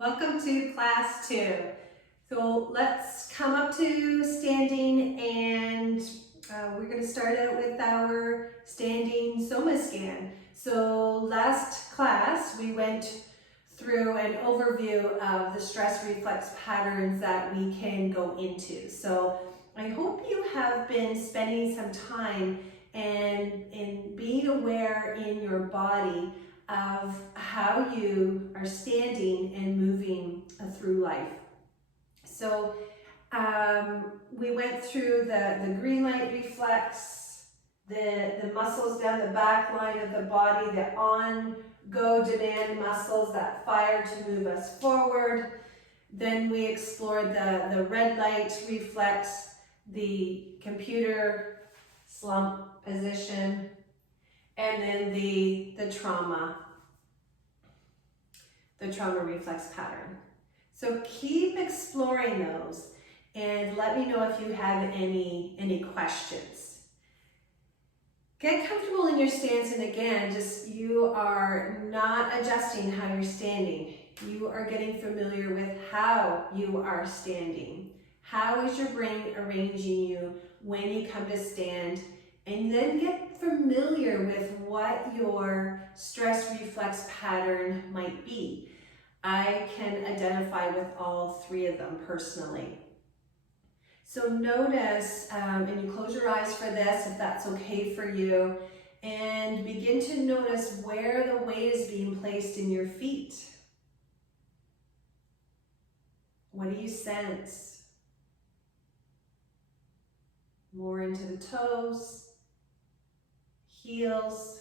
Welcome to class 2. So let's come up to standing and we're going to start out with our standing Soma scan. So last class we went through an overview of the stress reflex patterns that we can go into. So I hope you have been spending some time and being aware in your body of how you are standing and moving through life. So we went through the green light reflex, the muscles down the back line of the body, the on-go demand muscles that fire to move us forward. Then we explored the red light reflex, the computer slump position, and then the trauma reflex pattern. So keep exploring those and let me know if you have any questions. Get comfortable in your stance, and again, just you are not adjusting how you're standing. You are getting familiar with how you are standing. How is your brain arranging you when you come to stand? And then get familiar with what your stress reflex pattern might be. I can identify with all 3 of them personally. So notice, and you close your eyes for this if that's okay for you, and begin to notice where the weight is being placed in your feet. What do you sense? More into the toes, heels,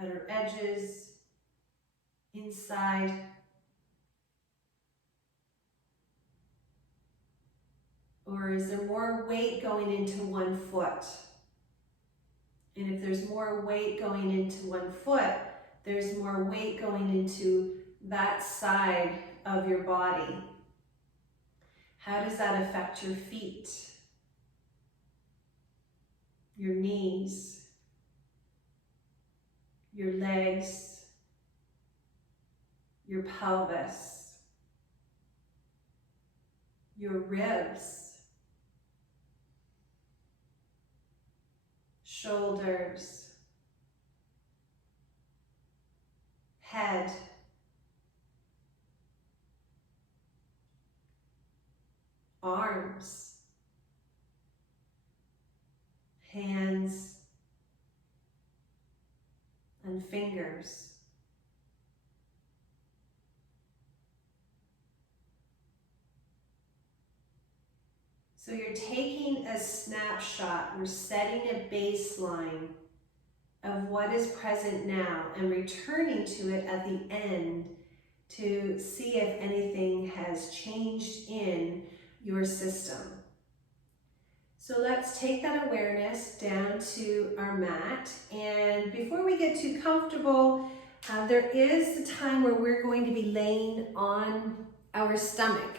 outer edges, inside. Or is there more weight going into one foot? And if there's more weight going into one foot, there's more weight going into that side of your body. How does that affect your feet? Your knees? Your legs? Your pelvis? Your ribs? Shoulders, head, arms, hands, and fingers. So you're taking a snapshot, we're setting a baseline of what is present now and returning to it at the end to see if anything has changed in your system. So let's take that awareness down to our mat, and before we get too comfortable, there is a time where we're going to be laying on our stomach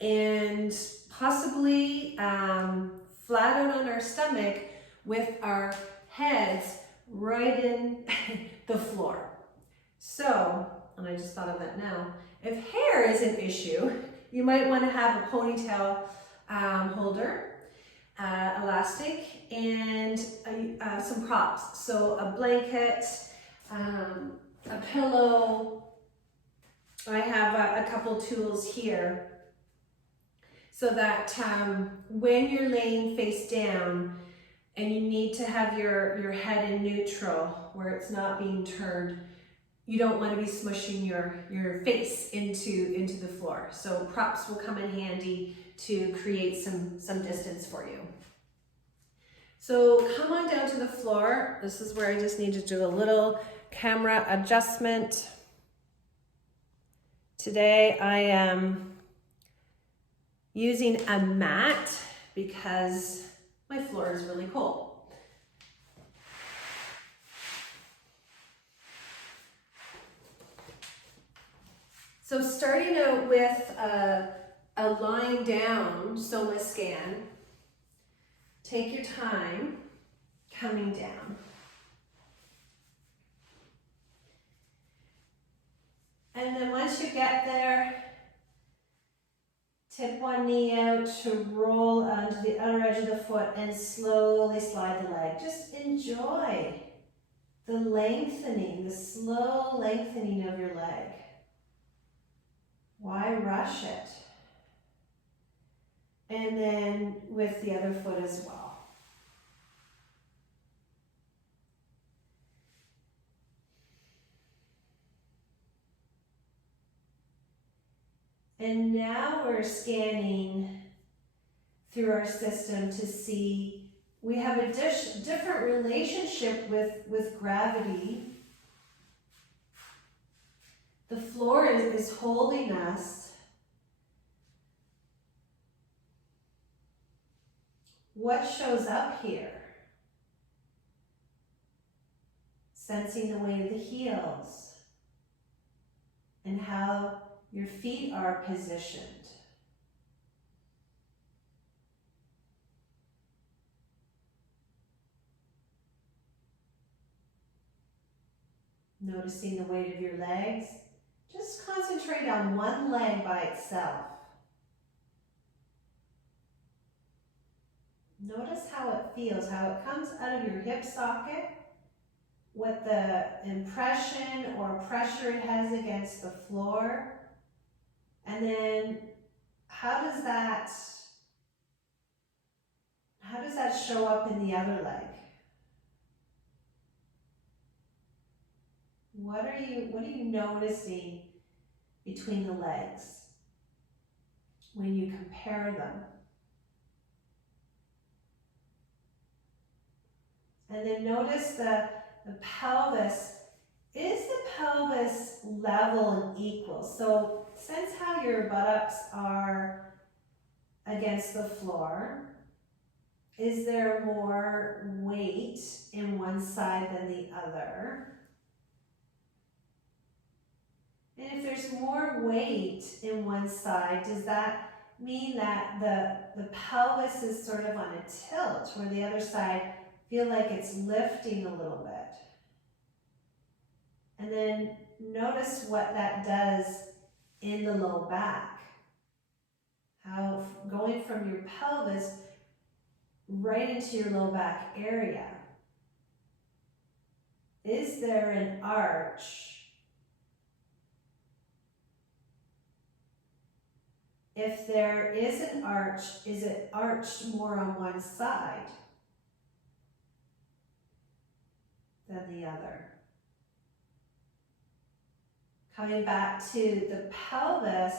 and possibly flat out on our stomach with our heads right in the floor. So, and I just thought of that now, if hair is an issue, you might want to have a ponytail holder, elastic, and some props. So a blanket, a pillow. I have a couple tools here so that when you're laying face down and you need to have your head in neutral where it's not being turned, you don't want to be smushing your face into the floor. So props will come in handy to create some distance for you. So come on down to the floor. This is where I just need to do a little camera adjustment. Today I am using a mat because my floor is really cold. So starting out with a lying down Soma scan, take your time coming down. And then once you get there, tip one knee out to roll onto the outer edge of the foot and slowly slide the leg. Just enjoy the lengthening, the slow lengthening of your leg. Why rush it? And then with the other foot as well. And now we're scanning through our system to see we have a different relationship with gravity. The floor is holding us. What shows up here? Sensing the weight of the heels and how your feet are positioned. Noticing the weight of your legs. Just concentrate on one leg by itself. Notice how it feels, how it comes out of your hip socket, what the impression or pressure it has against the floor, and then how does that show up in the other leg? What are you noticing between the legs when you compare them? And then notice the pelvis. Is the pelvis level and equal? So sense how your buttocks are against the floor. Is there more weight in one side than the other? And if there's more weight in one side, does that mean that the pelvis is sort of on a tilt, where the other side feel like it's lifting a little bit? And then notice what that does in the low back. How going from your pelvis right into your low back area. Is there an arch? If there is an arch, is it arched more on one side than the other? Coming back to the pelvis,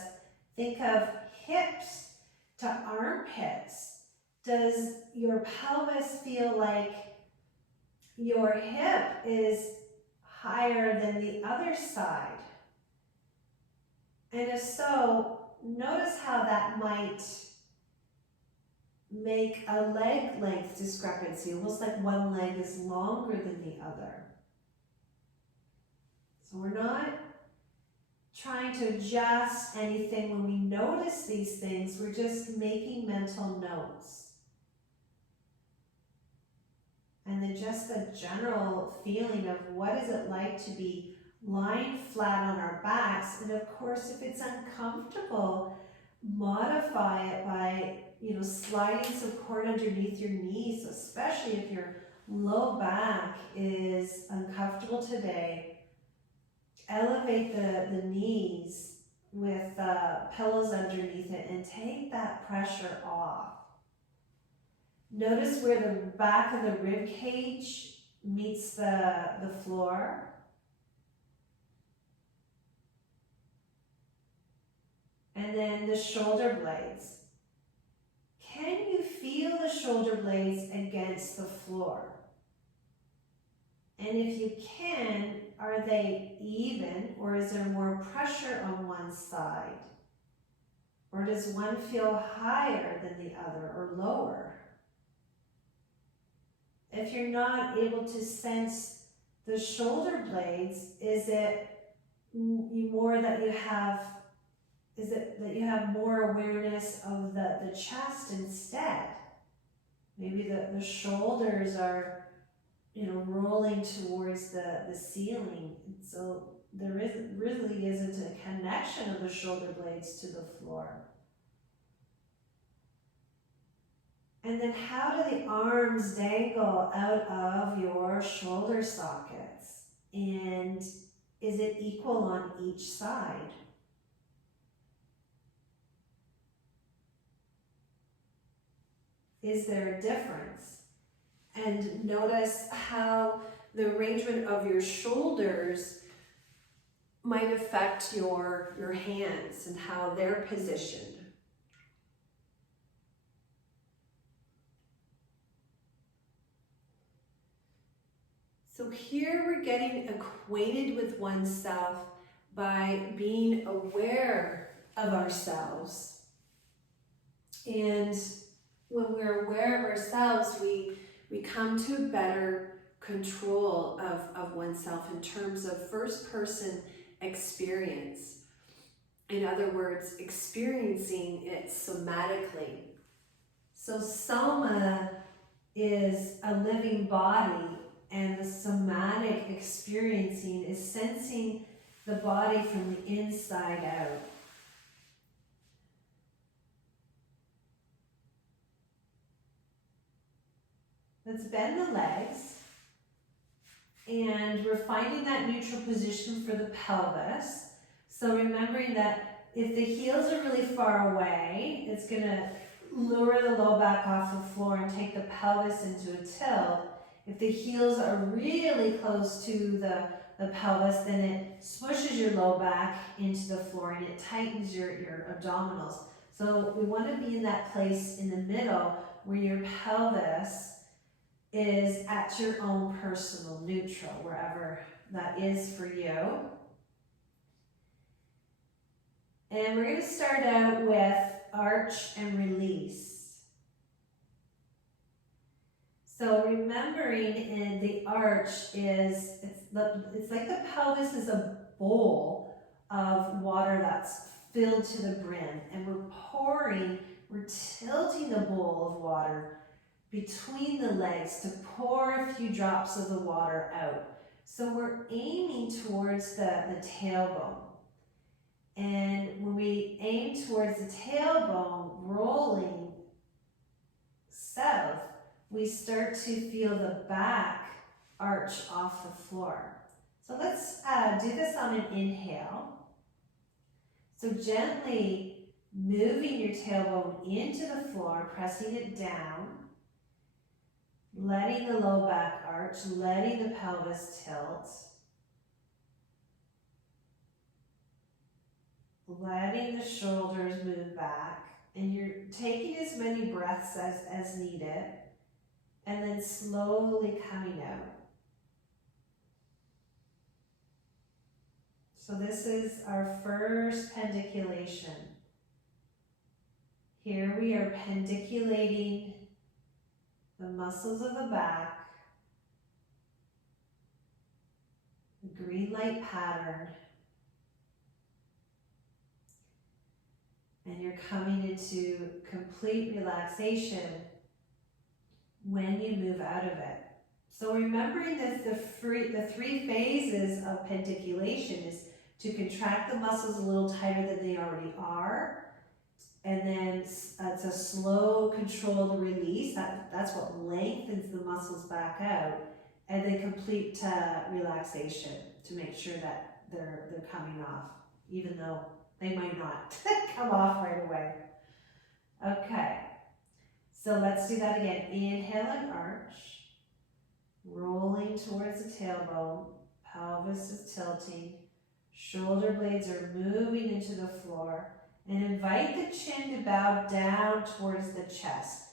think of hips to armpits. Does your pelvis feel like your hip is higher than the other side? And if so, notice how that might make a leg length discrepancy, almost like one leg is longer than the other. So we're not trying to adjust anything when we notice these things, we're just making mental notes. And then just the general feeling of what is it like to be lying flat on our backs. And of course, if it's uncomfortable, modify it by, sliding support underneath your knees, especially if your low back is uncomfortable today. Elevate the knees with pillows underneath it and take that pressure off. Notice where the back of the rib cage meets the floor. And then the shoulder blades. Can you feel the shoulder blades against the floor? And if you can, are they even, or is there more pressure on one side? Or does one feel higher than the other or lower? If you're not able to sense the shoulder blades, is it more that you have, is it that you have more awareness of the chest instead? Maybe the shoulders are rolling towards the ceiling. So really isn't a connection of the shoulder blades to the floor. And then how do the arms dangle out of your shoulder sockets? And is it equal on each side? Is there a difference? And notice how the arrangement of your shoulders might affect your hands and how they're positioned. So here we're getting acquainted with oneself by being aware of ourselves. And when we're aware of ourselves, we come to a better control of oneself in terms of first person experience. In other words, experiencing it somatically. So Soma is a living body, and the somatic experiencing is sensing the body from the inside out. Let's bend the legs, and we're finding that neutral position for the pelvis. So remembering that if the heels are really far away, it's going to lure the low back off the floor and take the pelvis into a tilt. If the heels are really close to the pelvis, then it smushes your low back into the floor and it tightens your abdominals. So we want to be in that place in the middle where your pelvis is at your own personal neutral, wherever that is for you. And we're going to start out with arch and release. So remembering in the arch is, it's like the pelvis is a bowl of water that's filled to the brim, and we're tilting the bowl of water between the legs to pour a few drops of the water out. So we're aiming towards the tailbone. And when we aim towards the tailbone, rolling south, we start to feel the back arch off the floor. So let's do this on an inhale. So gently moving your tailbone into the floor, pressing it down, letting the low back arch, letting the pelvis tilt, letting the shoulders move back, and you're taking as many breaths as needed, and then slowly coming out. So this is our first pendiculation. Here we are pendiculating the muscles of the back, the green light pattern, and you're coming into complete relaxation when you move out of it. So remembering that the three phases of pendiculation is to contract the muscles a little tighter than they already are, and then it's a slow, controlled release. That's what lengthens the muscles back out, and then complete relaxation to make sure that they're coming off, even though they might not come off right away. Okay, so let's do that again. Inhale and arch, rolling towards the tailbone, pelvis is tilting, shoulder blades are moving into the floor, and invite the chin to bow down towards the chest.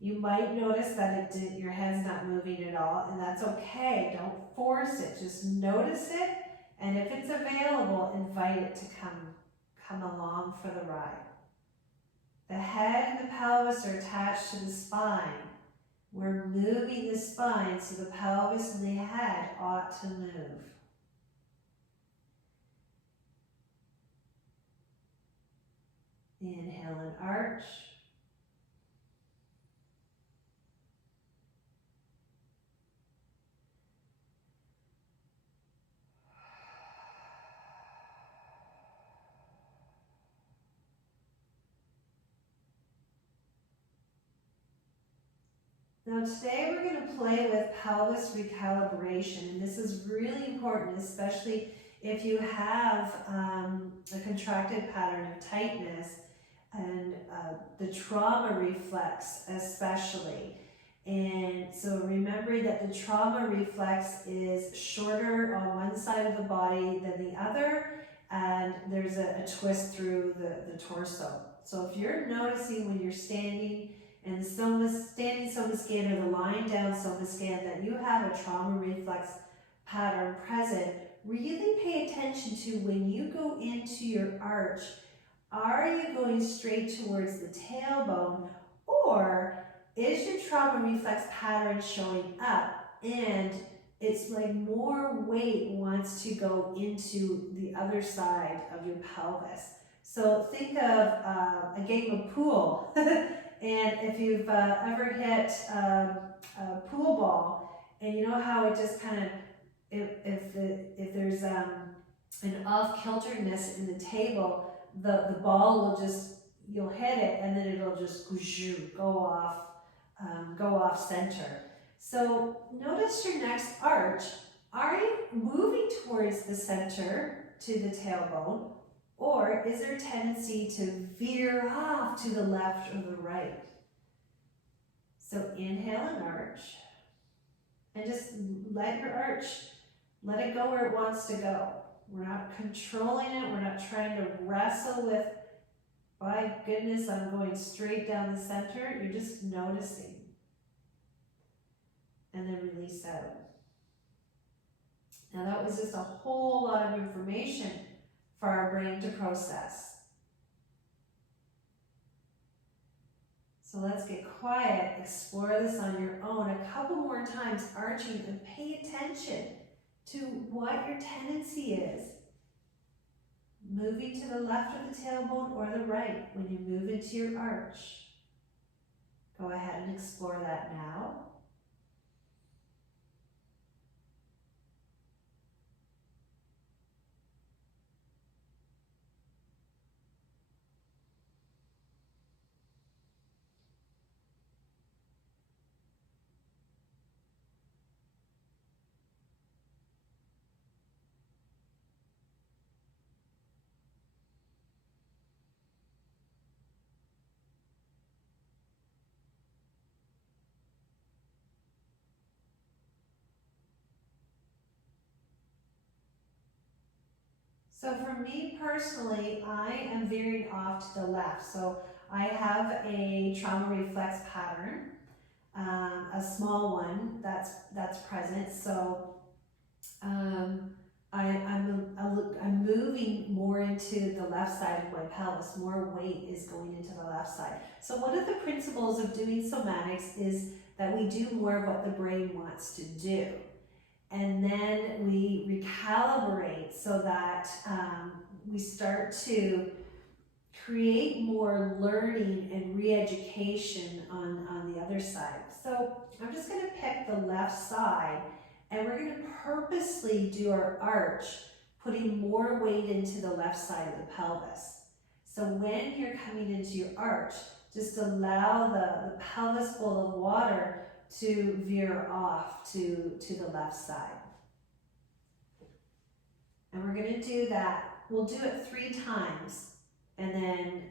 You might notice that your head's not moving at all, and that's okay. Don't force it, just notice it, and if it's available, invite it to come along for the ride. The head and the pelvis are attached to the spine. We're moving the spine so the pelvis and the head ought to move. Inhale and arch. Now today we're going to play with pelvis recalibration, and this is really important, especially if you have a contracted pattern of tightness and the trauma reflex especially. And so remember that the trauma reflex is shorter on one side of the body than the other, and there's a twist through the torso. So if you're noticing when you're standing and the standing Soma scan or the lying down Soma scan that you have a trauma reflex pattern present, really pay attention to when you go into your arch. Are you going straight towards the tailbone, or is your trauma reflex pattern showing up and it's like more weight wants to go into the other side of your pelvis? So think of a game of pool. And if you've ever hit a pool ball, and you know how it just kind of, if there's an off-kilteredness in the table, the ball will just, you'll hit it and then it'll just go off center. So notice your next arch. Are you moving towards the center to the tailbone, or is there a tendency to veer off to the left or the right? So inhale and arch, and just let your arch, let it go where it wants to go. We're not controlling it. We're not trying to wrestle with, by goodness, I'm going straight down the center. You're just noticing. And then release out. Now that was just a whole lot of information for our brain to process. So let's get quiet, explore this on your own a couple more times, arching, and pay attention to what your tendency is. Moving to the left of the tailbone or the right when you move into your arch. Go ahead and explore that now. So for me personally, I am veering off to the left. So I have a trauma reflex pattern, a small one that's present. So I'm moving more into the left side of my pelvis. More weight is going into the left side. So one of the principles of doing somatics is that we do more of what the brain wants to do. And then we recalibrate so that we start to create more learning and re-education on the other side. So I'm just going to pick the left side, and we're going to purposely do our arch, putting more weight into the left side of the pelvis. So when you're coming into your arch, just allow the pelvis full of water to veer off to the left side. And we're going to do that. We'll do it 3 times, and then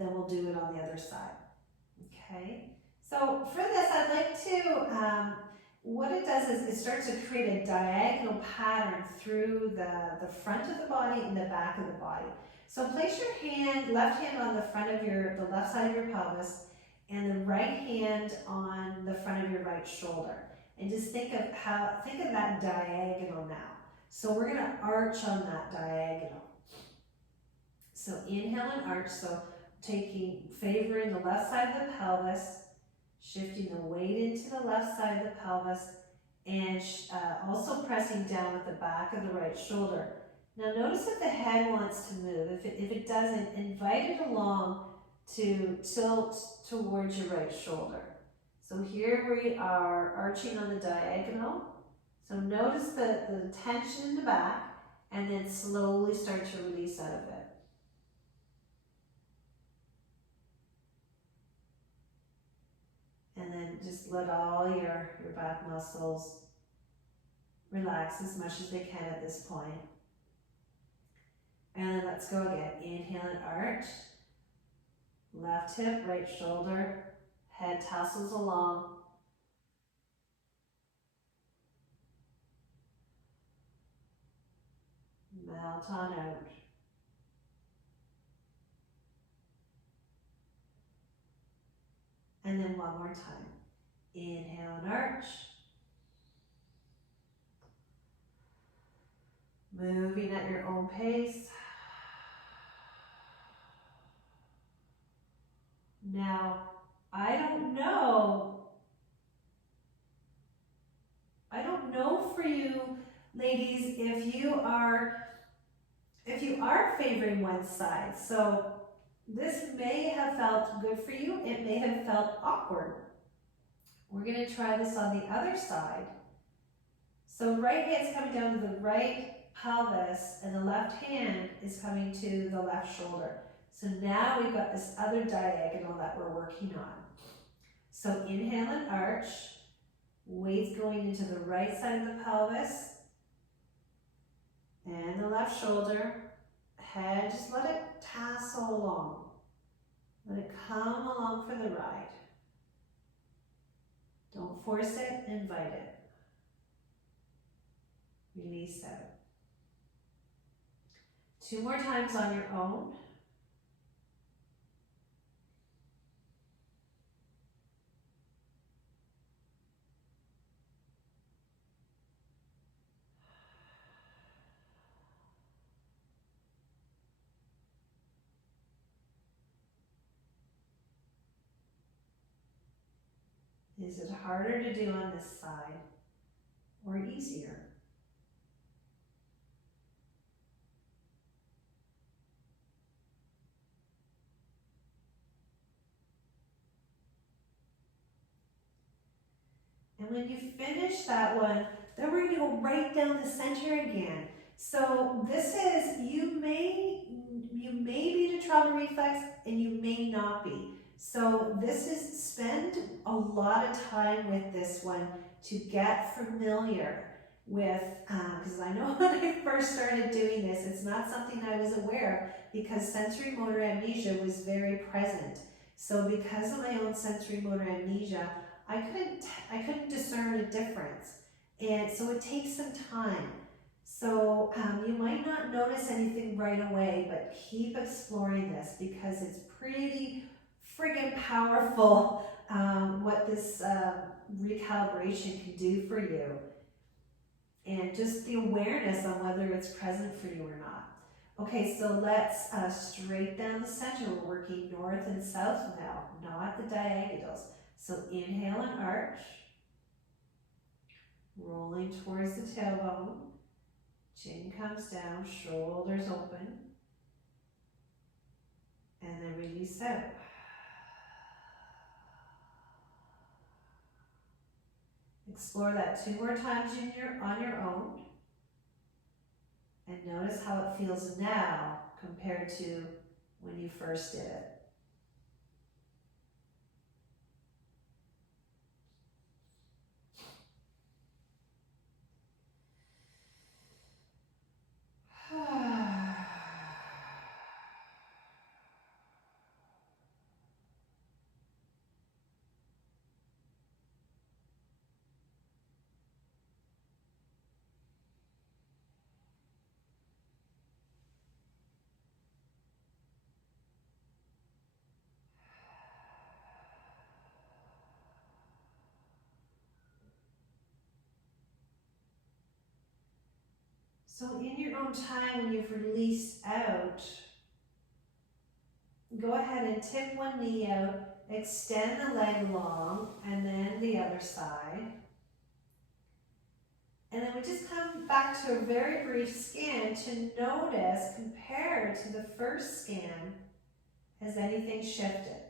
we'll do it on the other side. Okay? So for this, I'd like to, what it does is it starts to create a diagonal pattern through the front of the body and the back of the body. So place your hand, left hand on the front of the left side of your pelvis, and the right hand on the front of your right shoulder. And just think of that diagonal now. So we're going to arch on that diagonal. So inhale and arch. So favoring the left side of the pelvis, shifting the weight into the left side of the pelvis, and also pressing down with the back of the right shoulder. Now notice if the head wants to move. If it doesn't, invite it along to tilt towards your right shoulder. So here we are arching on the diagonal. So notice the tension in the back, and then slowly start to release out of it. And And then just let all your back muscles relax as much as they can at this point. And then let's go again. Inhale and arch. Left hip, right shoulder. Head tassels along. Melt on out. And then one more time. Inhale and arch. Moving at your own pace. Now, I don't know for you ladies if you are favoring one side. So this may have felt good for you. It may have felt awkward. We're going to try this on the other side. So right hand's coming down to the right pelvis and the left hand is coming to the left shoulder. So now we've got this other diagonal that we're working on. So inhale and arch, weights going into the right side of the pelvis and the left shoulder. Head, just let it tassel along. Let it come along for the ride. Don't force it, invite it. Release out. 2 more times on your own. Is it harder to do on this side or easier? And when you finish that one, then we're going to go right down the center again. So this is, you may be to trauma reflex and you may not be. So this is, spend a lot of time with this one to get familiar with, because I know when I first started doing this, it's not something I was aware of because sensory motor amnesia was very present. So because of my own sensory motor amnesia, I couldn't discern a difference. And so it takes some time. So you might not notice anything right away, but keep exploring this because it's pretty friggin' powerful what this recalibration can do for you. And just the awareness on whether it's present for you or not. Okay, so let's straight down the center. We're working north and south now, not the diagonals. So inhale and arch, rolling towards the tailbone. Chin comes down, shoulders open, and then release out. Explore that 2 more times on your own, and notice how it feels now compared to when you first did it. So in your own time, when you've released out, go ahead and tip one knee out, extend the leg long, and then the other side. And then we just come back to a very brief scan to notice, compared to the first scan, has anything shifted?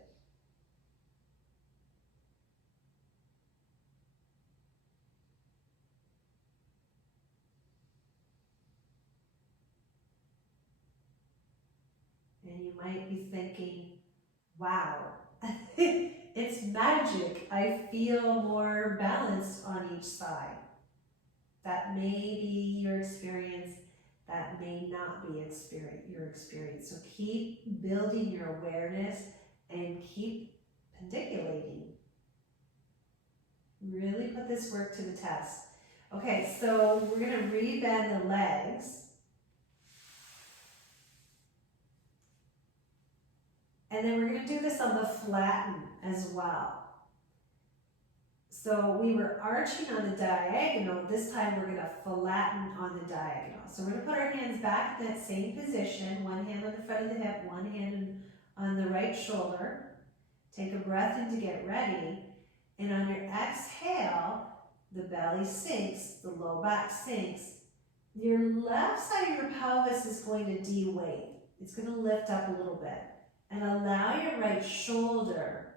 And you might be thinking, wow, It's magic. I feel more balanced on each side. That may be your experience. That may not be your experience. So keep building your awareness and keep pendiculating. Really put this work to the test. Okay, so we're going to rebend the legs. And then we're going to do this on the flatten as well. So we were arching on the diagonal. This time we're going to flatten on the diagonal. So we're going to put our hands back in that same position. One hand on the front of the hip, one hand on the right shoulder. Take a breath in to get ready. And on your exhale, the belly sinks, the low back sinks. Your left side of your pelvis is going to de-weight. It's going to lift up a little bit. And allow your right shoulder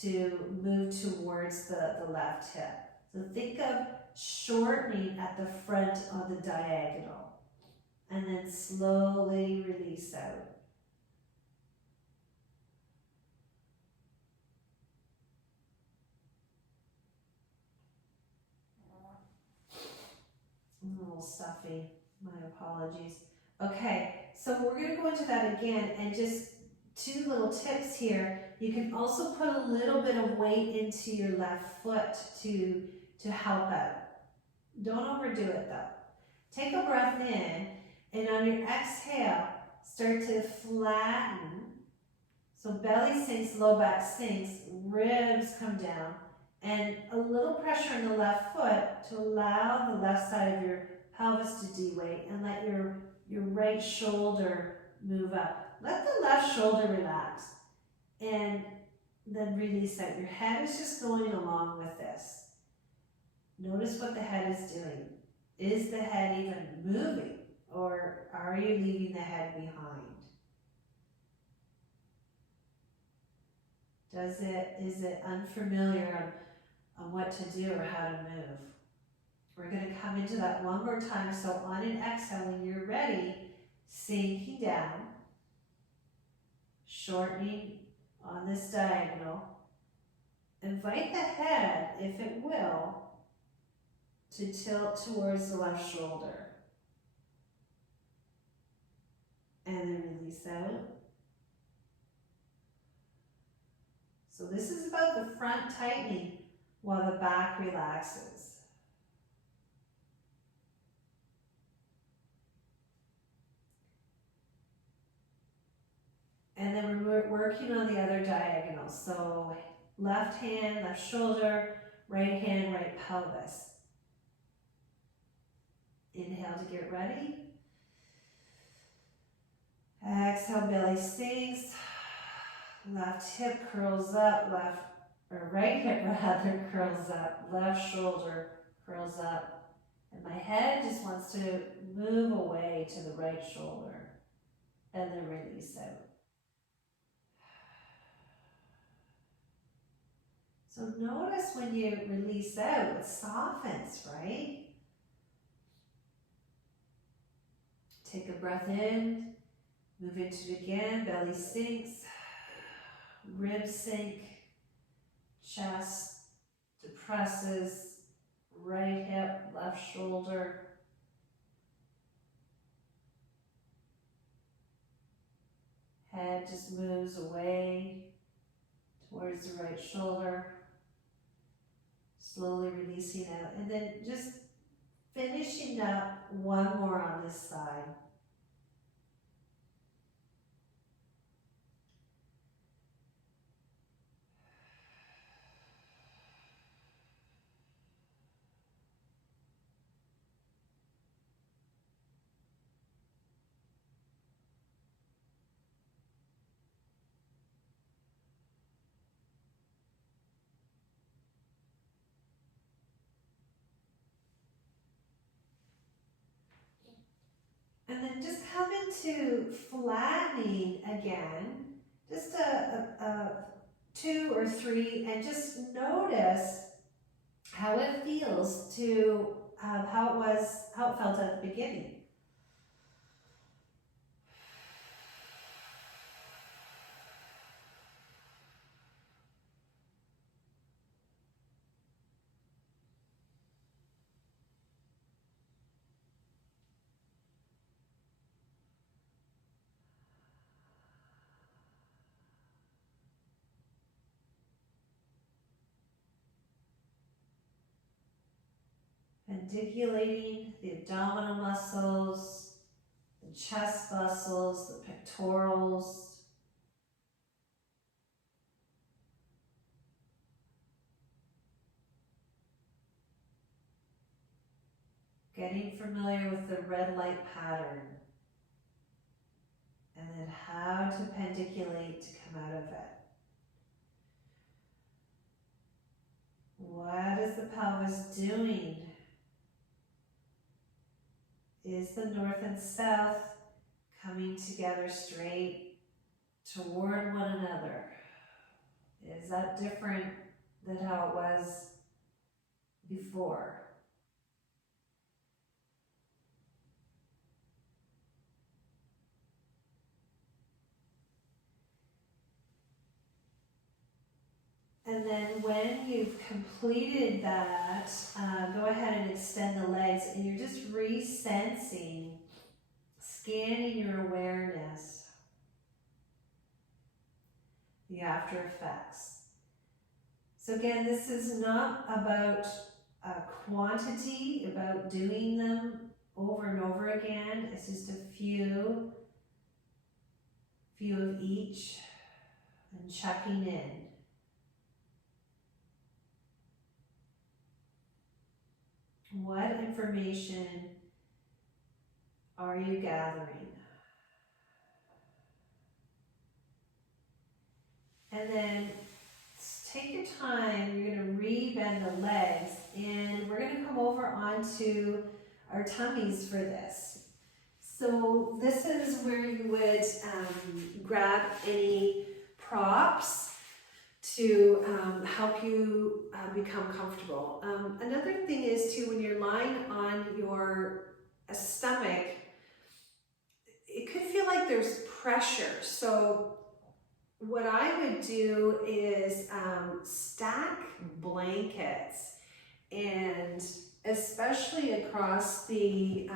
to move towards the left hip. So think of shortening at the front of the diagonal. And then slowly release out. I'm a little stuffy, my apologies. Okay, so we're going to go into that again, and just two little tips here. You can also put a little bit of weight into your left foot to help out. Don't overdo it though. Take a breath in, and on your exhale, start to flatten. So belly sinks, low back sinks, ribs come down, and a little pressure on the left foot to allow the left side of your pelvis to de-weight, and let your right shoulder move up. Let the left shoulder relax, and then release out. Your head is just going along with this. Notice what the head is doing. Is the head even moving, or are you leaving the head behind? Is it unfamiliar on what to do or how to move? We're going to come into that one more time. So on an exhale, when you're ready, sinking down, shortening on this diagonal. Invite the head, if it will, to tilt towards the left shoulder. And then release out. So this is about the front tightening while the back relaxes. And then we're working on the other diagonal. So left hand, left shoulder, right hand, right pelvis. Inhale to get ready. Exhale, belly sinks. Left hip curls up, right hip rather curls up, left shoulder curls up. And my head just wants to move away to the right shoulder. And then release out. So notice when you release out, it softens, right? Take a breath in, move into it again, belly sinks, ribs sink, chest depresses, right hip, left shoulder. Head just moves away towards the right shoulder. Slowly releasing out, and then just finishing up one more on this side. And then just come into flattening again, just a 2 or 3, and just notice how it feels to how it felt at the beginning. Articulating the abdominal muscles, the chest muscles, the pectorals. Getting familiar with the red light pattern. And then how to pediculate to come out of it. What is the pelvis doing? Is the north and south coming together straight toward one another? Is that different than how it was before? And then when you've completed that, go ahead and extend the legs, and you're just resensing, scanning your awareness, the after effects. So again, this is not about quantity, about doing them over and over again. It's just a few of each and checking in. What information are you gathering? And then take your time, you're going to re-bend the legs, and we're going to come over onto our tummies for this. So this is where you would grab any props to help you become comfortable. Another thing is too, when you're lying on your stomach, it could feel like there's pressure. So what I would do is stack blankets, and especially across the,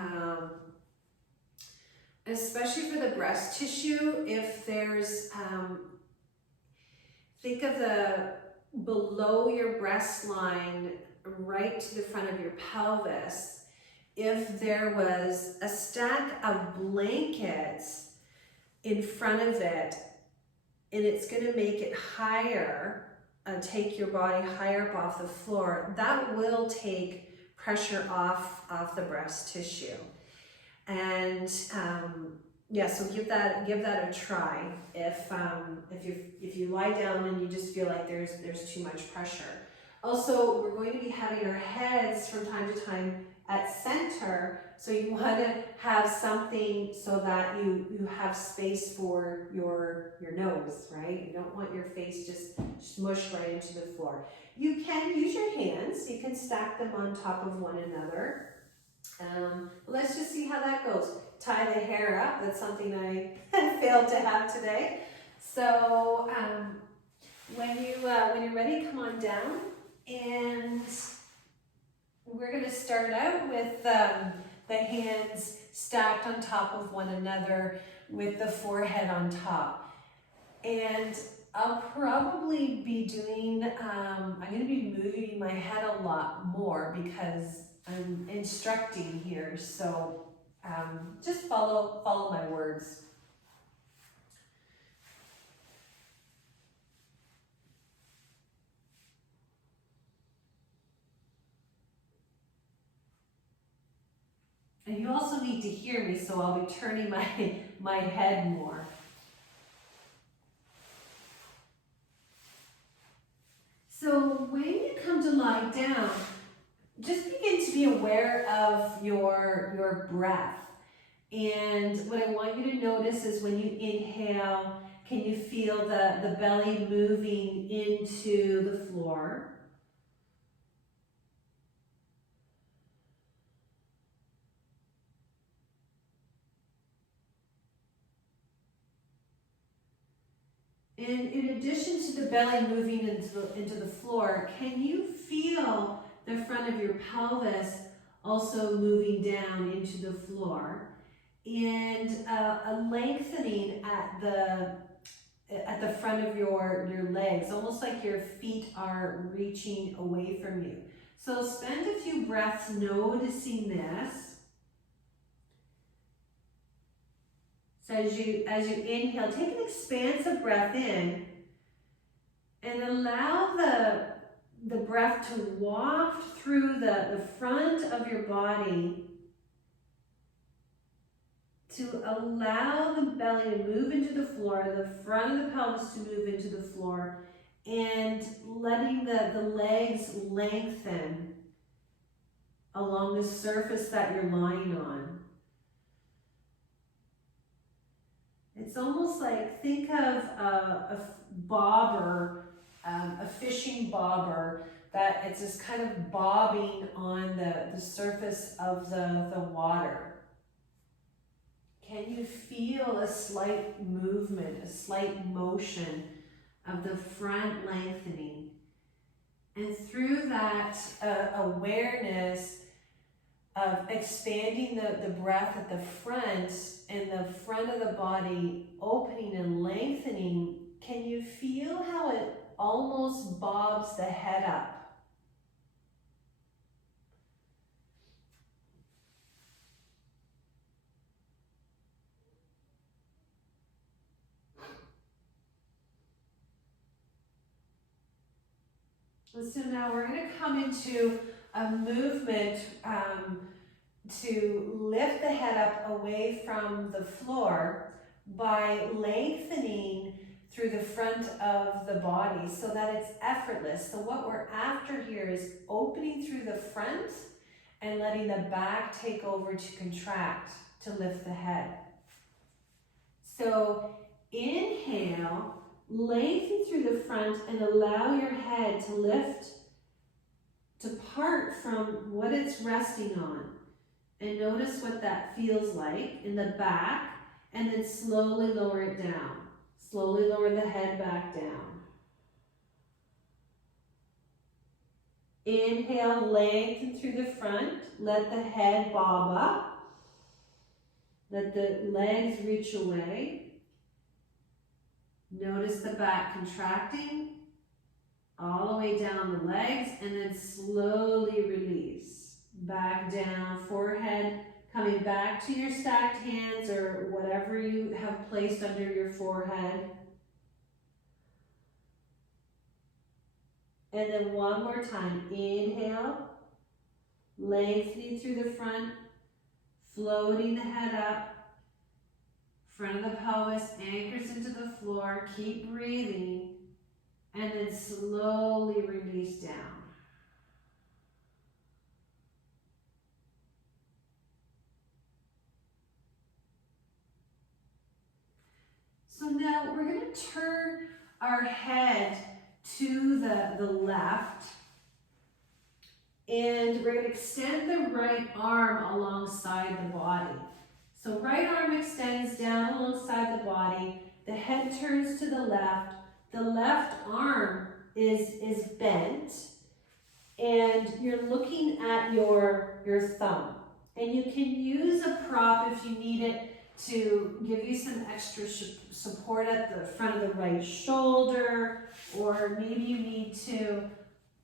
especially for the breast tissue, if there's, think of the below your breast line, right to the front of your pelvis. If there was a stack of blankets in front of it, and it's going to make it higher, take your body higher up off the floor, that will take pressure off the breast tissue. And yeah, so give that a try if you lie down and you just feel like there's too much pressure. Also, we're going to be having our heads from time to time at center, so you want to have something so that you have space for your nose, right? You don't want your face just smushed right into the floor. You can use your hands, you can stack them on top of one another. Let's just see how that goes. Tie the hair up, that's something I failed to have today. So when you're ready, come on down, and we're going to start out with the hands stacked on top of one another with the forehead on top. And I'll probably be doing, I'm going to be moving my head a lot more because I'm instructing here. So just follow my words. And you also need to hear me, so I'll be turning my head more. So when you come to lie down, just begin to be aware of your breath. And what I want you to notice is when you inhale, can you feel the belly moving into the floor? And in addition to the belly moving into the floor, can you feel the front of your pelvis also moving down into the floor? And a lengthening at the front of your legs, almost like your feet are reaching away from you. So spend a few breaths noticing this. So as you inhale, take an expansive breath in and allow the breath to waft through the front of your body to allow the belly to move into the floor, the front of the pelvis to move into the floor, and letting the legs lengthen along the surface that you're lying on. It's almost like, think of a bobber, a fishing bobber, that it's just kind of bobbing on the surface of the water. Can you feel a slight movement, a slight motion of the front lengthening? And through that awareness of expanding the breath at the front and the front of the body opening and lengthening, can you feel how it almost bobs the head up? So now we're going to come into a movement to lift the head up away from the floor by lengthening through the front of the body so that it's effortless. So what we're after here is opening through the front and letting the back take over to contract to lift the head. So inhale, lengthen through the front and allow your head to lift, to part from what it's resting on. And notice what that feels like in the back, and then slowly lower it down. Slowly lower the head back down. Inhale, lengthen through the front. Let the head bob up. Let the legs reach away. Notice the back contracting all the way down the legs, and then slowly release. Back down, forehead coming back to your stacked hands or whatever you have placed under your forehead. And then one more time, inhale, lengthening through the front, floating the head up, front of the pelvis anchors into the floor, keep breathing, and then slowly release down. So now we're going to turn our head to the left, and we're going to extend the right arm alongside the body. So right arm extends down alongside the body, the head turns to the left arm is bent, and you're looking at your thumb. And you can use a prop if you need it to give you some extra support at the front of the right shoulder, or maybe you need to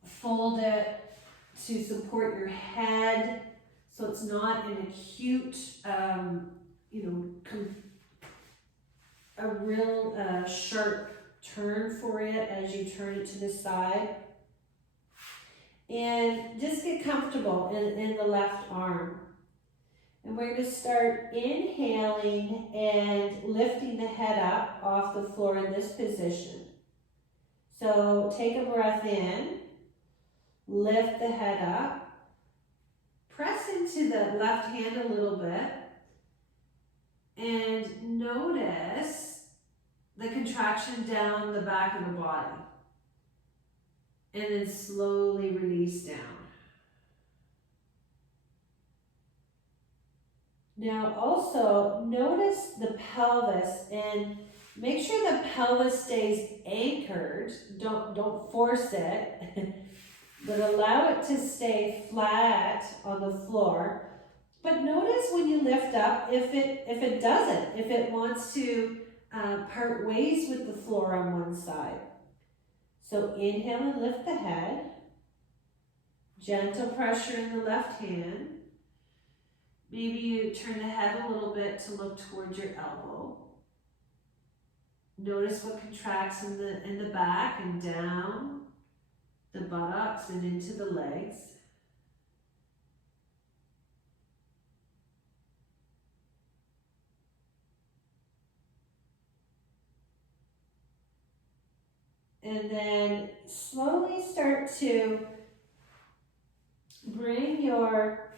fold it to support your head so it's not an acute, a real sharp turn for it as you turn it to the side. And just get comfortable in the left arm. And we're going to start inhaling and lifting the head up off the floor in this position. So take a breath in, lift the head up, press into the left hand a little bit, and notice the contraction down the back of the body. And then slowly release down. Now also notice the pelvis and make sure the pelvis stays anchored. Don't force it, but allow it to stay flat on the floor. But notice when you lift up, if it doesn't, if it wants to part ways with the floor on one side. So inhale and lift the head. Gentle pressure in the left hand. Maybe you turn the head a little bit to look towards your elbow. Notice what contracts in the back and down the buttocks and into the legs. And then slowly start to bring your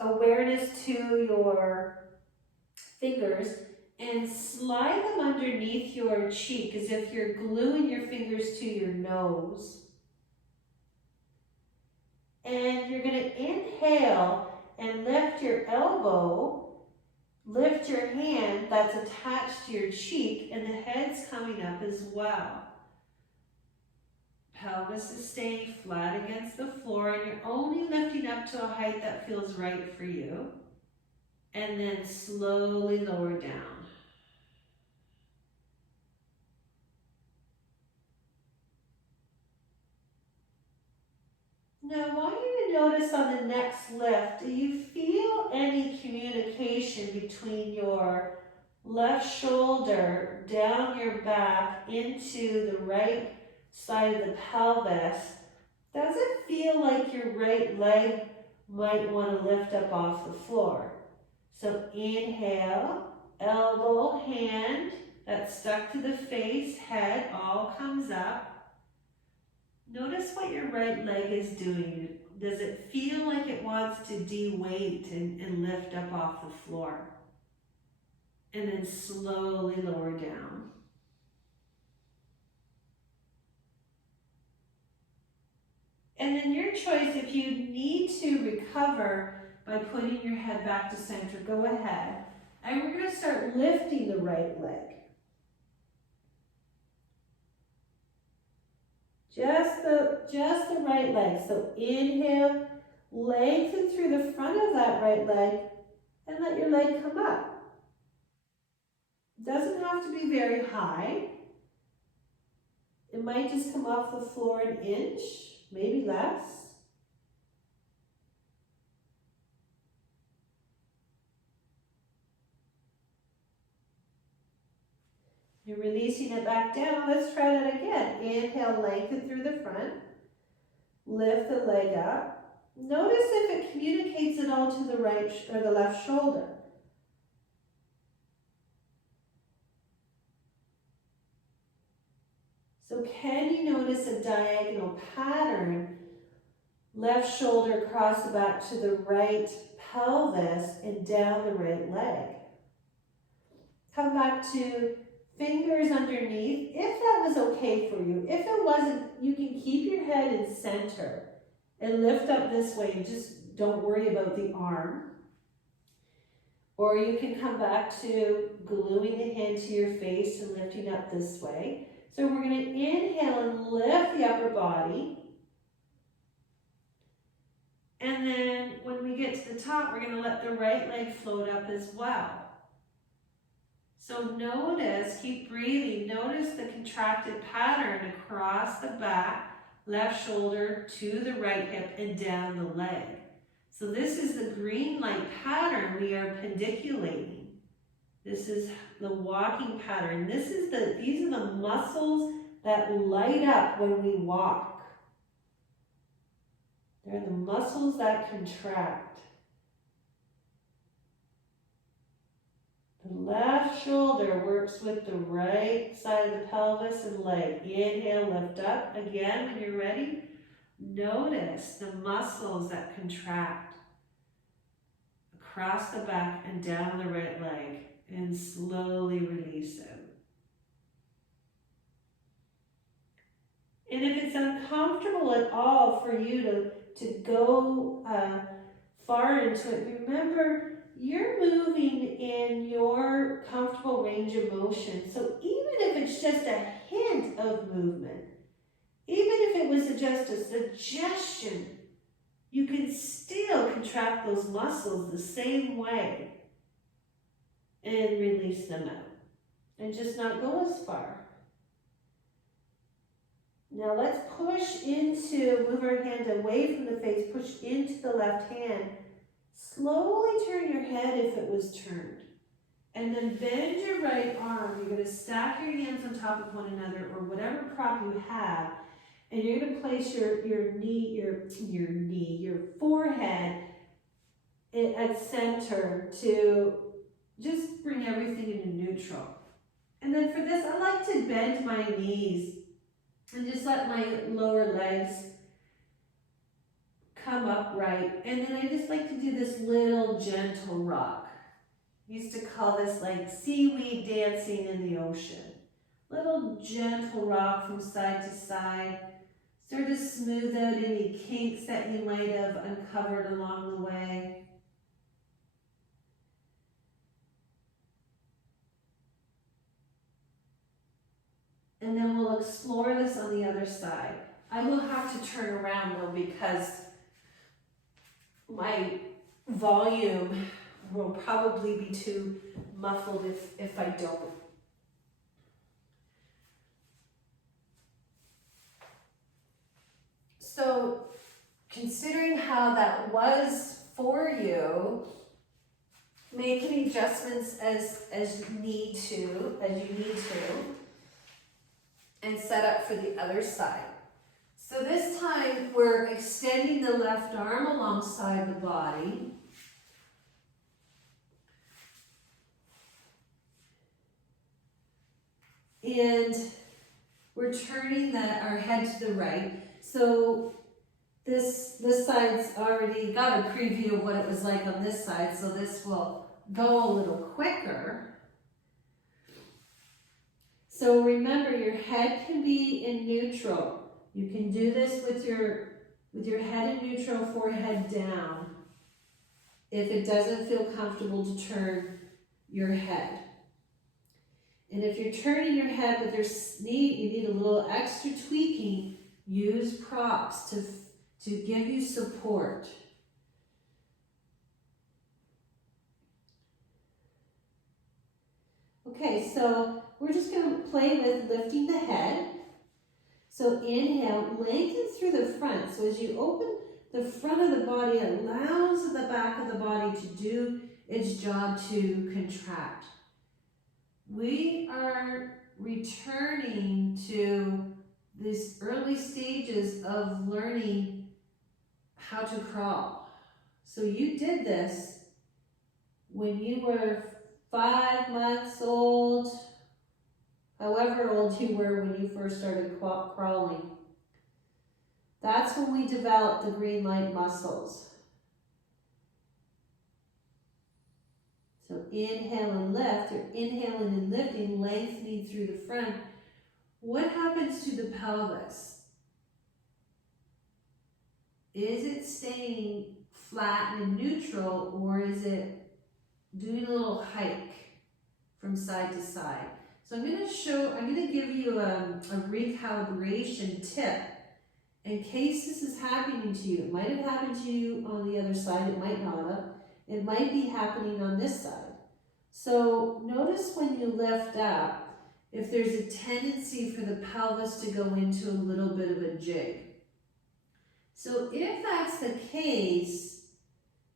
awareness to your fingers and slide them underneath your cheek as if you're gluing your fingers to your nose. And you're going to inhale and lift your elbow, lift your hand that's attached to your cheek, and the head's coming up as well. Pelvis is staying flat against the floor, and you're only lifting up to a height that feels right for you. And then slowly lower down. Now, I want you to notice on the next lift, do you feel any communication between your left shoulder down your back into the right side of the pelvis? Does it feel like your right leg might want to lift up off the floor? So inhale, elbow, hand that's stuck to the face, head all comes up. Notice what your right leg is doing. Does it feel like it wants to de-weight and lift up off the floor? And then slowly lower down. And then your choice, if you need to recover by putting your head back to center, go ahead. And we're going to start lifting the right leg. Just the right leg. So inhale, lengthen through the front of that right leg and let your leg come up. Doesn't have to be very high. It might just come off the floor an inch, maybe less. You're releasing it back down. Let's try that again. Inhale, lengthen through the front. Lift the leg up. Notice if it communicates at all to the right or the left shoulder. So can you notice a diagonal pattern? Left shoulder across the back to the right pelvis and down the right leg. Come back to fingers underneath, if that was okay for you. If it wasn't, you can keep your head in center and lift up this way and just don't worry about the arm. Or you can come back to gluing the hand to your face and lifting up this way. So we're going to inhale and lift the upper body. And then when we get to the top, we're going to let the right leg float up as well. So notice, keep breathing, notice the contracted pattern across the back, left shoulder to the right hip and down the leg. So this is the green light pattern we are pendiculating. This is the walking pattern. These are the muscles that light up when we walk. They're the muscles that contract. The left shoulder works with the right side of the pelvis and leg. Inhale, lift up. Again, when you're ready, notice the muscles that contract across the back and down the right leg, and slowly release it. And if it's uncomfortable at all for you to go far into it, remember, you're moving in your comfortable range of motion. So even if it's just a hint of movement, even if it was just a suggestion, you can still contract those muscles the same way and release them out and just not go as far. Now let's push into, move our hand away from the face, push into the left hand. Slowly turn your head if it was turned. And then bend your right arm. You're going to stack your hands on top of one another or whatever prop you have. And you're going to place your forehead at center to just bring everything into neutral. And then for this, I like to bend my knees and just let my lower legs come upright. And then I just like to do this little gentle rock. Used to call this like seaweed dancing in the ocean. Little gentle rock from side to side. Start to smooth out any kinks that you might have uncovered along the way. And then we'll explore this on the other side. I will have to turn around though because my volume will probably be too muffled if I don't. So considering how that was for you, make any adjustments as you need to, and set up for the other side. So this time we're extending the left arm alongside the body. And we're turning our head to the right. So this side's already got a preview of what it was like on this side, so this will go a little quicker. So remember, your head can be in neutral. You can do this with your head in neutral, forehead down, if it doesn't feel comfortable to turn your head. And if you're turning your head with you need a little extra tweaking, use props to give you support. Okay, so we're just going to play with lifting the head. So inhale, lengthen through the front. So as you open the front of the body, it allows the back of the body to do its job to contract. We are returning to these early stages of learning how to crawl. So you did this when you were 5 months old, however old you were when you first started crawling. That's when we developed the green light muscles. So inhale and lift, you're inhaling and lifting, lengthening through the front. What happens to the pelvis? Is it staying flat and neutral, or is it doing a little hike from side to side? So I'm going to give you a recalibration tip in case this is happening to you. It might have happened to you on the other side, it might not have. It might be happening on this side. So notice when you lift up, if there's a tendency for the pelvis to go into a little bit of a jig. So if that's the case,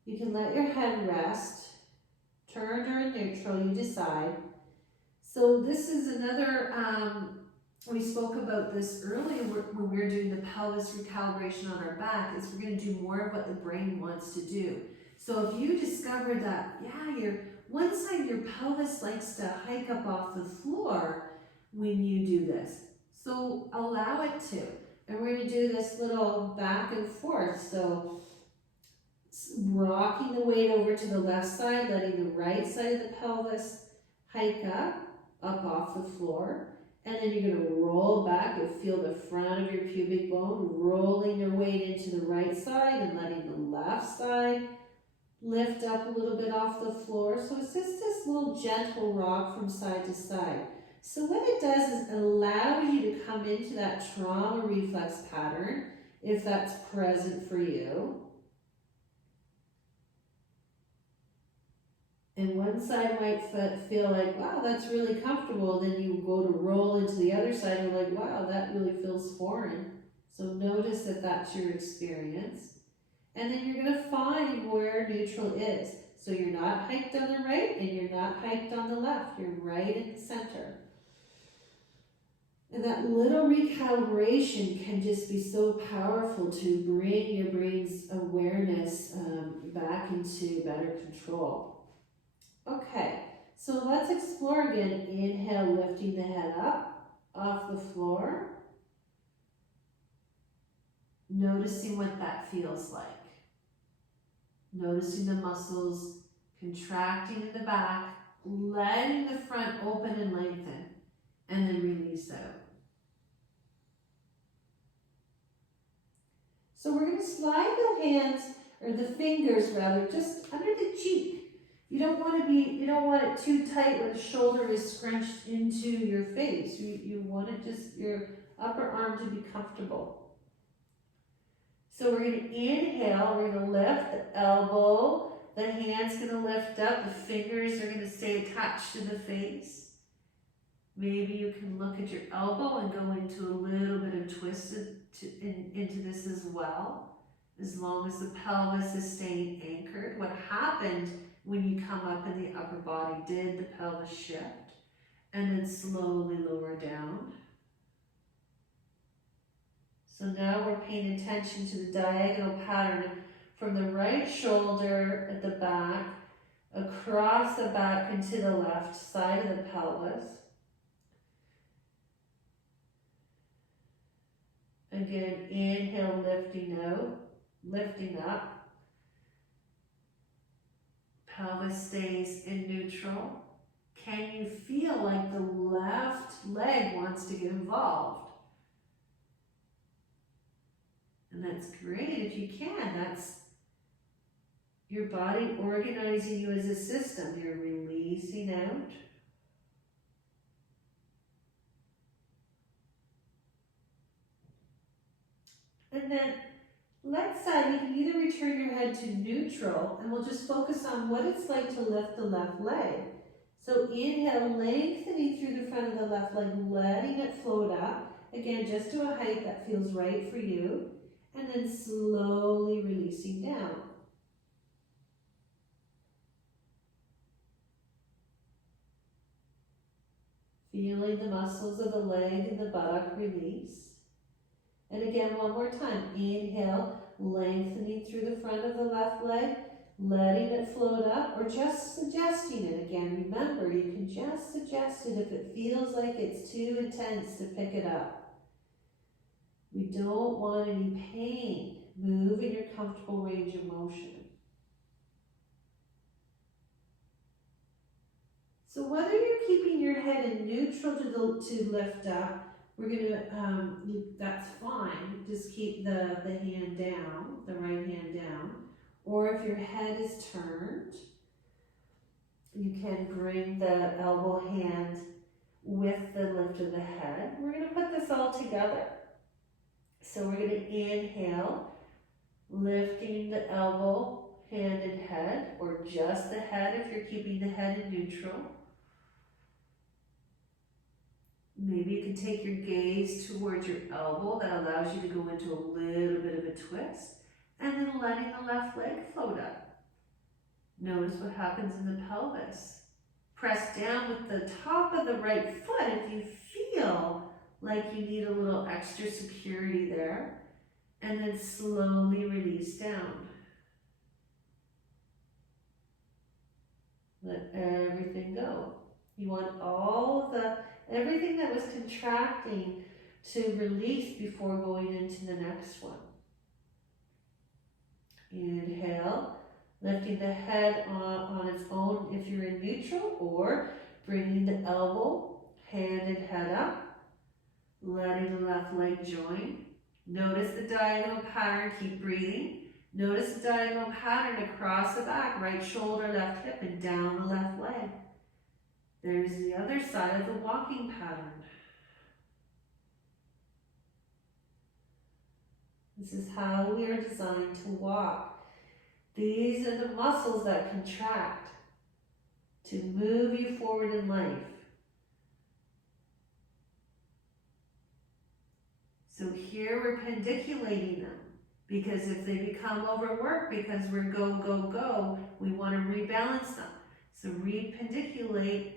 you can let your head rest, turned or in neutral, you decide. So this is another, we spoke about this earlier when we were doing the pelvis recalibration on our back, is we're going to do more of what the brain wants to do. So if you discover that, one side of your pelvis likes to hike up off the floor when you do this. So allow it to. And we're going to do this little back and forth. So rocking the weight over to the left side, letting the right side of the pelvis hike up off the floor. And then you're going to roll back. You'll feel the front of your pubic bone rolling your weight into the right side and letting the left side lift up a little bit off the floor. So it's just this little gentle rock from side to side. So what it does is it allows you to come into that trauma reflex pattern, if that's present for you. And one side might feel like, wow, that's really comfortable. Then you go to roll into the other side and you're like, wow, that really feels foreign. So notice that that's your experience. And then you're going to find where neutral is. So you're not hiked on the right and you're not hiked on the left. You're right in the center. And that little recalibration can just be so powerful to bring your brain's awareness back into better control. Okay, so let's explore again. Inhale, lifting the head up off the floor. Noticing what that feels like. Noticing the muscles contracting in the back, letting the front open and lengthen, and then release out. So we're going to slide the hands, or the fingers rather, just under the cheek. You don't want it too tight where the shoulder is scrunched into your face. You want it just your upper arm to be comfortable. So we're going to inhale, we're going to lift the elbow, the hand's going to lift up, the fingers are going to stay attached to the face. Maybe you can look at your elbow and go into a little bit of twist into this as well, as long as the pelvis is staying anchored. What happened when you come up in the upper body? Did the pelvis shift and then slowly lower down? So now we're paying attention to the diagonal pattern from the right shoulder at the back, across the back into the left side of the pelvis. Again, inhale, lifting out, lifting up. Pelvis stays in neutral. Can you feel like the left leg wants to get involved? And that's great if you can. That's your body organizing you as a system. You're releasing out. And then left side, you can either return your head to neutral, and we'll just focus on what it's like to lift the left leg. So inhale, lengthening through the front of the left leg, letting it float up. Again, just to a height that feels right for you. And then slowly releasing down. Feeling the muscles of the leg and the buttock release. And again, one more time. Inhale, lengthening through the front of the left leg, letting it float up, or just suggesting it. Again, remember, you can just suggest it if it feels like it's too intense to pick it up. We don't want any pain. Move in your comfortable range of motion. So whether you're keeping your head in neutral to lift up, we're going to, that's fine. Just keep the hand down, the right hand down. Or if your head is turned, you can bring the elbow hand with the lift of the head. We're going to put this all together. So we're going to inhale, lifting the elbow, hand and head, or just the head if you're keeping the head in neutral. Maybe you can take your gaze towards your elbow. That allows you to go into a little bit of a twist. And then letting the left leg float up. Notice what happens in the pelvis. Press down with the top of the right foot if you feel like you need a little extra security there. And then slowly release down. Let everything go. You want all of everything that was contracting to release before going into the next one. Inhale, lifting the head on its own if you're in neutral, or bringing the elbow, hand and head up, letting the left leg join. Notice the diagonal pattern, keep breathing. Notice the diagonal pattern across the back, right shoulder, left hip, and down the left leg. There's the other side of the walking pattern. This is how we are designed to walk. These are the muscles that contract. to move you forward in life. So here we're pendiculating them, because if they become overworked because we're go, go, go, we want to rebalance them. So rependiculate,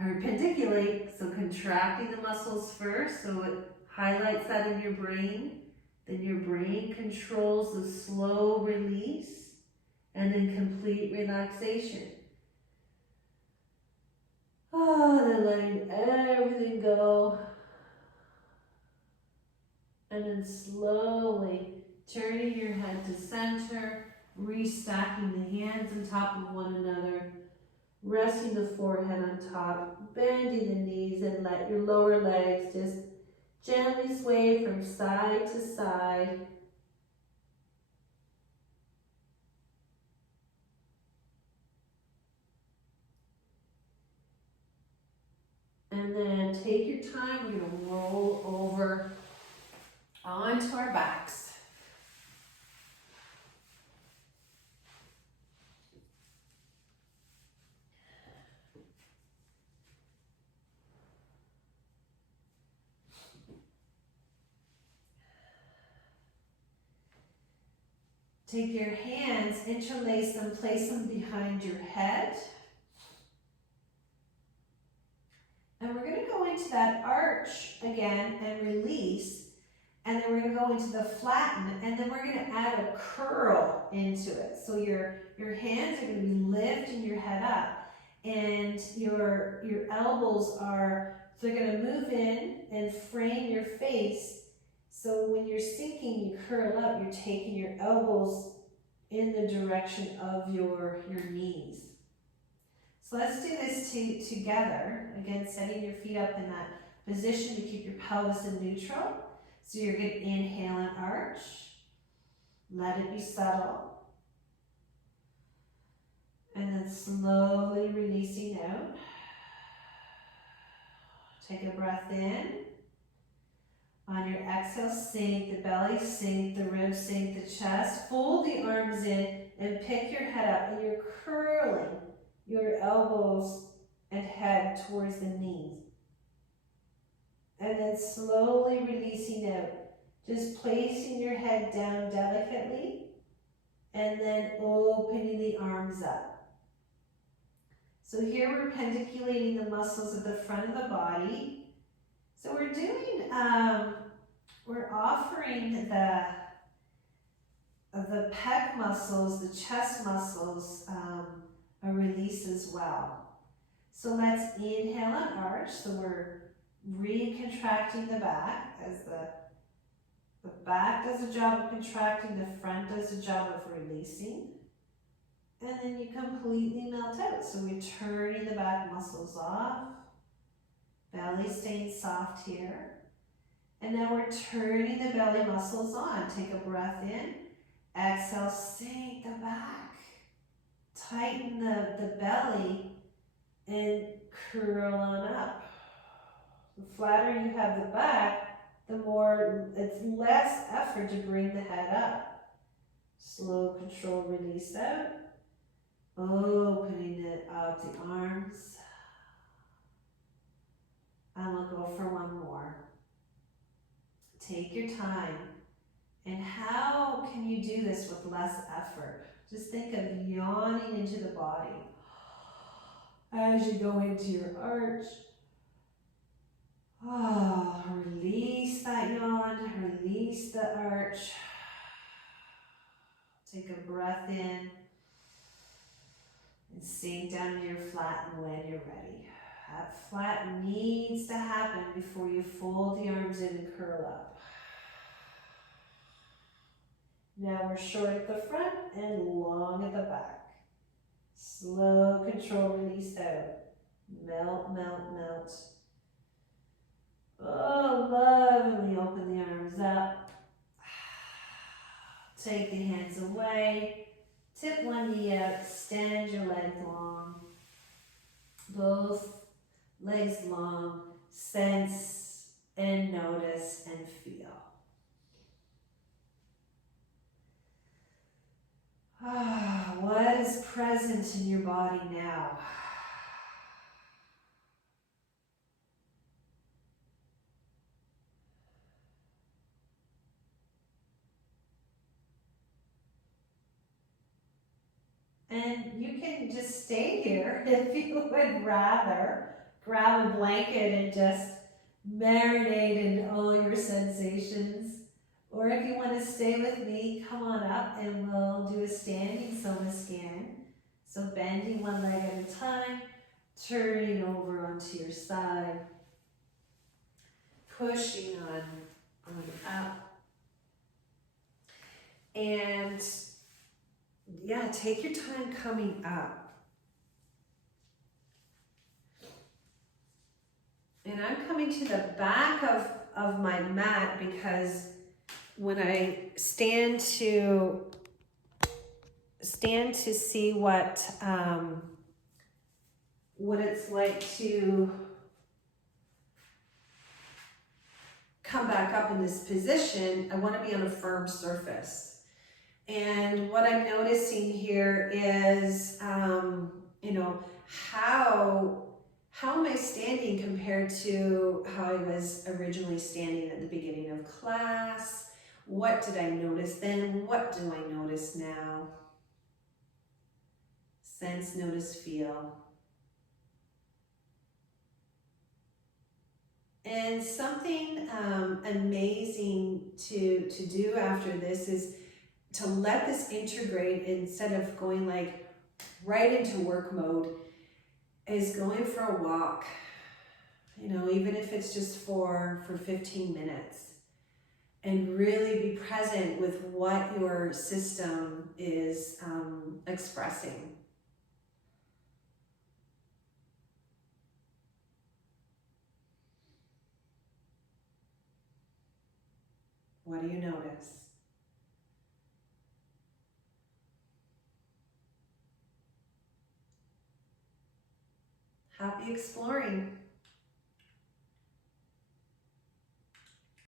or pendiculate, so contracting the muscles first, so it highlights that in your brain. Then your brain controls the slow release, and then complete relaxation. Then letting everything go. And then slowly turning your head to center, restacking the hands on top of one another, resting the forehead on top, bending the knees, and let your lower legs just gently sway from side to side. And then take your time, we're going to roll over onto our backs. Take your hands, interlace them, place them behind your head. And we're going to go into that arch again and release. And then we're going to go into the flatten, and then we're going to add a curl into it. So your hands are going to be lifting your head up, and your elbows are, they're going to move in and frame your face. So when you're sinking, you curl up, you're taking your elbows in the direction of your knees. So let's do this together. Again, setting your feet up in that position to keep your pelvis in neutral. So you're going to inhale and arch. Let it be subtle. And then slowly releasing out. Take a breath in. On your exhale, sink the belly, sink the ribs, sink the chest. Fold the arms in and pick your head up. And you're curling your elbows and head towards the knees. And then slowly releasing out. Just placing your head down delicately and then opening the arms up. So here we're pendiculating the muscles at the front of the body. So we're doing, we're offering the pec muscles, the chest muscles, a release as well. So let's inhale and arch. So we're recontracting the back as the back does a job of contracting, the front does a job of releasing. And then you completely melt out. So we're turning the back muscles off. Belly staying soft here. And now we're turning the belly muscles on. Take a breath in. Exhale, sink the back. Tighten the belly and curl on up. The flatter you have the back, the more, it's less effort to bring the head up. Slow, controlled release out. Opening it up, the arms. And we'll go for one more. Take your time. And how can you do this with less effort? Just think of yawning into the body. As you go into your arch. Release that yawn, release the arch. Take a breath in and sink down to your flatten when you're ready. That flatten needs to happen before you fold the arms in and curl up. Now we're short at the front and long at the back. Slow, control, release out. Melt, melt, melt. Oh, lovely. Open the arms up. Take the hands away. Tip one knee out. Extend your leg long. Both legs long. Sense and notice and feel. What is present in your body now? And you can just stay here if you would rather. Grab a blanket and just marinate in all your sensations. Or if you want to stay with me, come on up and we'll do a standing Soma scan. So bending one leg at a time, turning over onto your side, pushing on up. And yeah, take your time coming up. And I'm coming to the back of my mat because when I stand to see what it's like to come back up in this position, I want to be on a firm surface. And what I'm noticing here is, you know, how am I standing compared to how I was originally standing at the beginning of class? What did I notice then? What do I notice now? Sense, notice, feel. And something amazing to do after this is to let this integrate instead of going like right into work mode, is going for a walk, you know, even if it's just for 15 minutes, and really be present with what your system is expressing. What do you notice? Happy exploring.